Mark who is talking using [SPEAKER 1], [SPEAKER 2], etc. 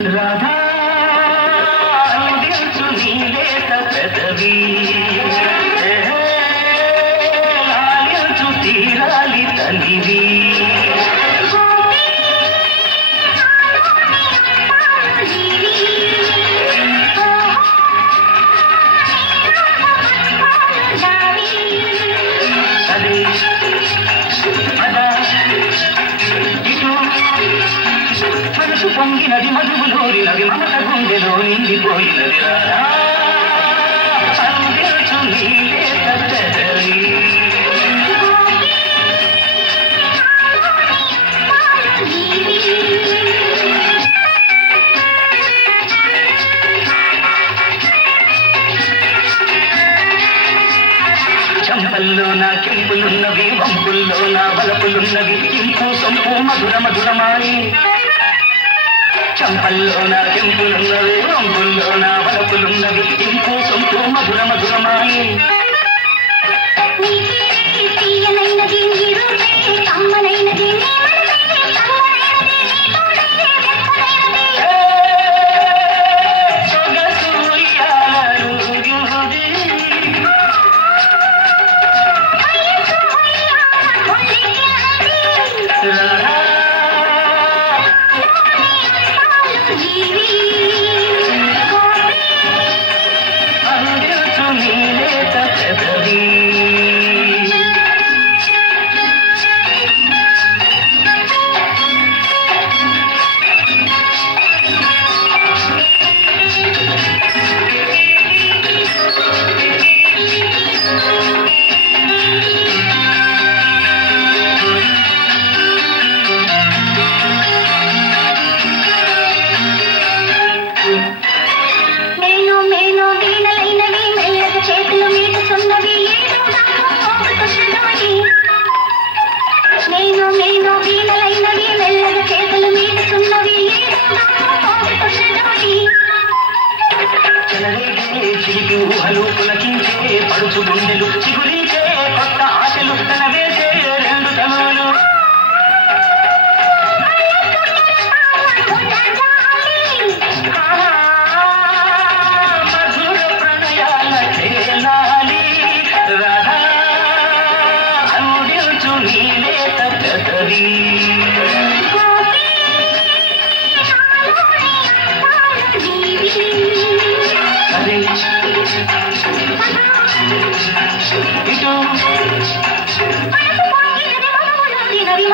[SPEAKER 1] राधा పొంగినది మధువులోరినది మమత గుండెలో నిండిపోయినది రాధా అందించు నీలేత పెదవి చంపల్లో నా కెంపులున్నవి వంపుల్లో నా బలపులున్నవి ఇంకో సొంపు మధుర మధురమాయి. చంపల్లో కెంపులున్నవి వంపుల్లో నా వలపులున్నవి ఇంపు సొంపు మధుర మధురమాయి
[SPEAKER 2] जीवी
[SPEAKER 1] చెలరేగే చిలిపి ఊహలు పులకించే పడుచు గుండెలు చిగురించే